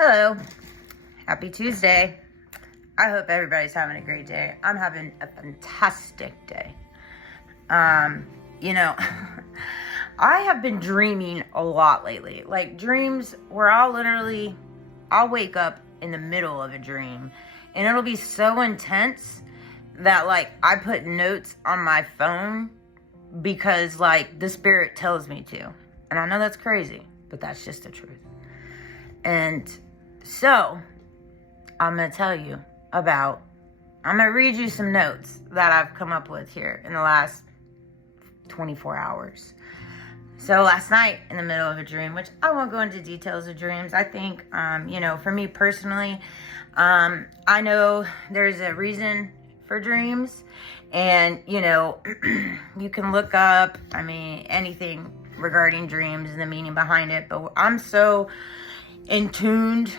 Hello, happy Tuesday. I hope everybody's having a great day. I'm having a fantastic day. You know, I have been dreaming a lot lately. Like dreams where I'll wake up in the middle of a dream and it'll be so intense that like I put notes on my phone because like the spirit tells me to. And I know that's crazy, but that's just the truth. And so I'm going to read you some notes that I've come up with here in the last 24 hours. So last night in the middle of a dream, which I won't go into details of dreams. I think, for me personally, I know there's a reason for dreams and, you can look up, anything regarding dreams and the meaning behind it. But I'm so in tuned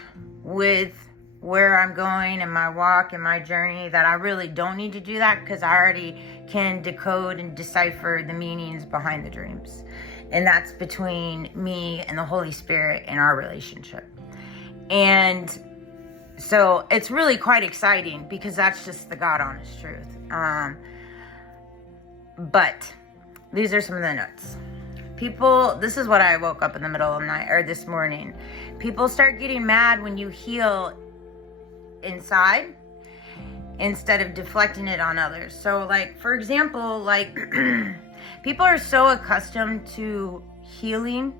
with where I'm going and my walk and my journey that I really don't need to do that because I already can decode and decipher the meanings behind the dreams. And that's between me and the Holy Spirit in our relationship. And so it's really quite exciting because that's just the God honest truth. But these are some of the notes. This is what I woke up in the middle of the night or this morning. People start getting mad when you heal inside instead of deflecting it on others. So like, for example, like people are so accustomed to healing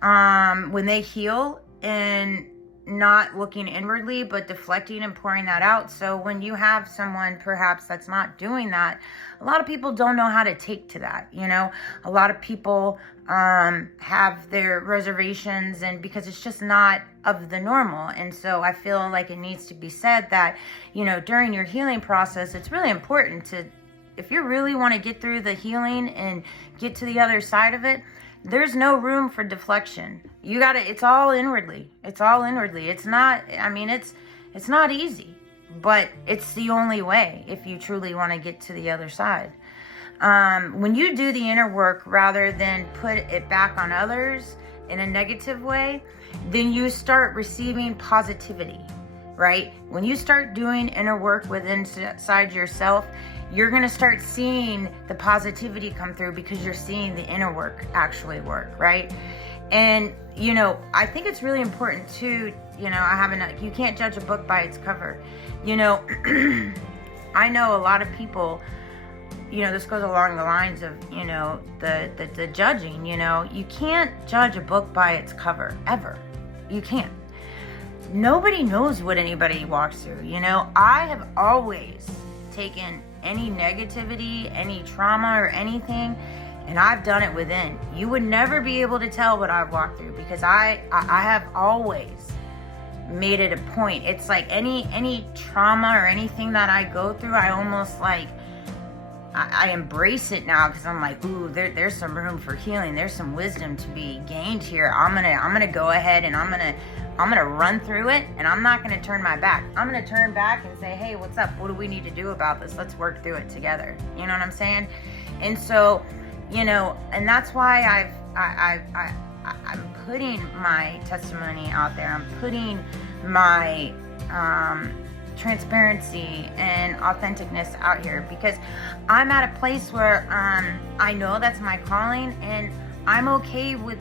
when they heal and not looking inwardly, but deflecting and pouring that out. So when you have someone perhaps that's not doing that, a lot of people don't know how to take to that. A lot of people have their reservations and because it's just not of the normal. And so I feel like it needs to be said that, during your healing process, it's really important to, if you really want to get through the healing and get to the other side of it, there's no room for deflection. It's all inwardly. It's all inwardly. It's not easy, but it's the only way if you truly want to get to the other side. When you do the inner work rather than put it back on others in a negative way, then you start receiving positivity, right? When you start doing inner work inside yourself, you're going to start seeing the positivity come through because you're seeing the inner work actually work, right? And, I think it's really important too, you can't judge a book by its cover. I know a lot of people, this goes along the lines of, the judging, you can't judge a book by its cover, ever. You can't. Nobody knows what anybody walks through, I have always taken any negativity, any trauma or anything, and I've done it within. You would never be able to tell what I've walked through because I have always made it a point. It's like any trauma or anything that I go through, I almost like I embrace it now because I'm like, ooh, there's some room for healing. There's some wisdom to be gained here. I'm gonna go ahead and I'm gonna run through it, and I'm not gonna turn my back. I'm gonna turn back and say, hey, what's up? What do we need to do about this? Let's work through it together. You know what I'm saying? And so, and that's why I'm putting my testimony out there. I'm putting my transparency and authenticness out here because I'm at a place where I know that's my calling, and I'm okay with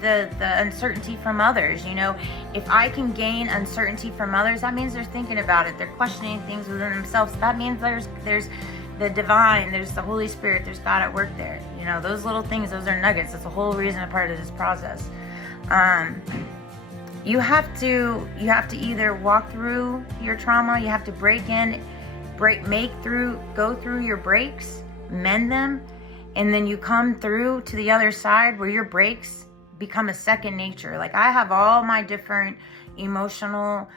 the uncertainty from others. If I can gain uncertainty from others, that means they're thinking about it, they're questioning things within themselves. That means there's the divine, there's the Holy Spirit, there's God at work there. Those little things, those are nuggets. That's the whole reason a part of this process. You have to either walk through your trauma, you have to go through your breaks, mend them, and then you come through to the other side where your breaks become a second nature. Like I have all my different emotional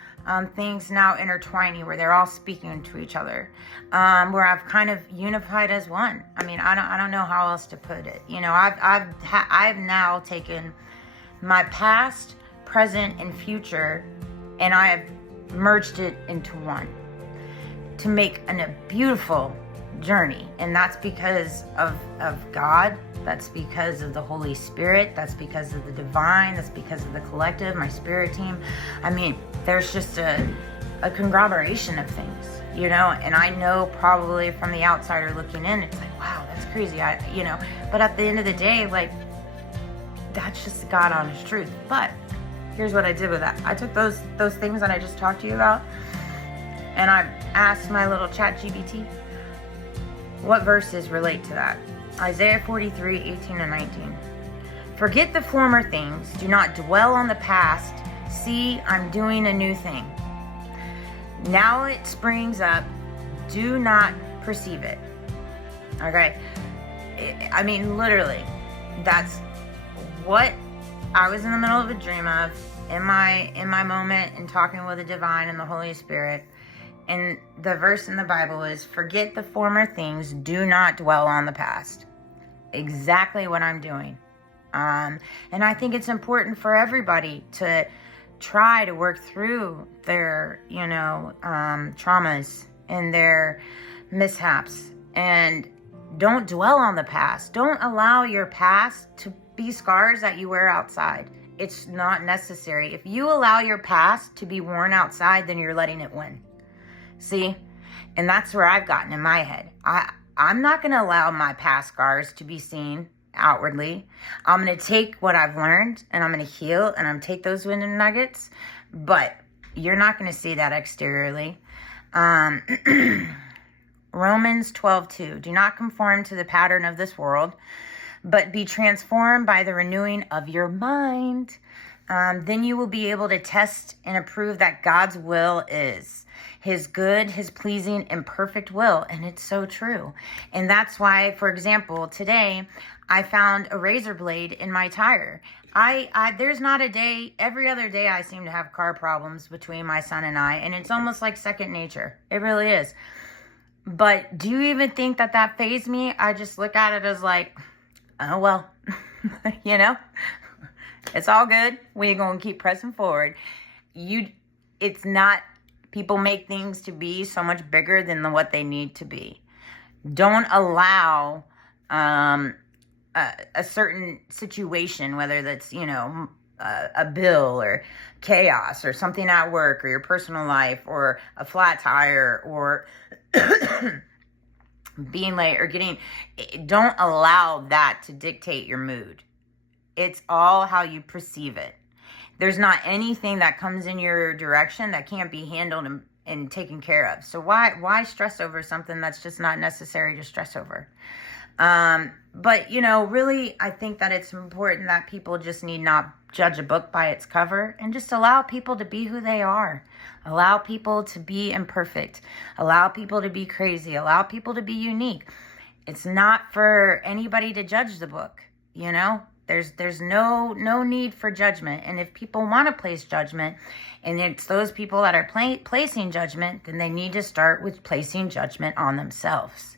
things now intertwining where they're all speaking to each other, where I've kind of unified as one. I don't know how else to put it. I've now taken my past, present, and future, and I have merged it into one to make a beautiful journey. And that's because of God. That's because of the Holy Spirit. That's because of the divine. That's because of the collective, my spirit team. I mean, there's just a conglomeration of things, you know, and I know probably from the outsider looking in, it's like, wow, that's crazy. But at the end of the day, like, that's just the God honest truth. But here's what I did with that. I took those things that I just talked to you about, and I asked my little chat GPT, what verses relate to that? Isaiah 43, 18 and 19. Forget the former things. Do not dwell on the past. See, I'm doing a new thing. Now it springs up. Do not perceive it. Okay? I mean, literally, that's what I was in the middle of a dream of in my moment and talking with the divine and the Holy Spirit. And the verse in the Bible is, forget the former things, do not dwell on the past. Exactly what I'm doing. And I think it's important for everybody to try to work through their, traumas and their mishaps. And don't dwell on the past. Don't allow your past to be scars that you wear outside. It's not necessary. If you allow your past to be worn outside, then you're letting it win. See? And that's where I've gotten in my head. I'm not going to allow my past scars to be seen outwardly. I'm going to take what I've learned and I'm going to heal and I'm going to take those wisdom nuggets. But you're not going to see that exteriorly. Romans 12:2. Do not conform to the pattern of this world, but be transformed by the renewing of your mind. Then you will be able to test and approve that God's will is his good, his pleasing, and perfect will. And it's so true. And that's why, for example, today I found a razor blade in my tire. There's not a day, every other day I seem to have car problems between my son and I, and it's almost like second nature. It really is. But do you even think that fazed me? I just look at it as like, oh, well, it's all good. We're going to keep pressing forward. It's not, people make things to be so much bigger than what they need to be. Don't allow a certain situation, whether that's, a bill or chaos or something at work or your personal life or a flat tire or being late or don't allow that to dictate your mood. It's all how you perceive it. There's not anything that comes in your direction that can't be handled and taken care of. So why stress over something that's just not necessary to stress over? But, really, I think that it's important that people just need not judge a book by its cover and just allow people to be who they are. Allow people to be imperfect. Allow people to be crazy. Allow people to be unique. It's not for anybody to judge the book, There's no need for judgment. And if people want to place judgment, and it's those people that are placing judgment, then they need to start with placing judgment on themselves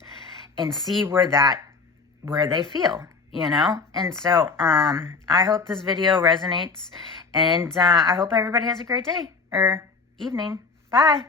and see where they feel, And so I hope this video resonates, and I hope everybody has a great day or evening. Bye.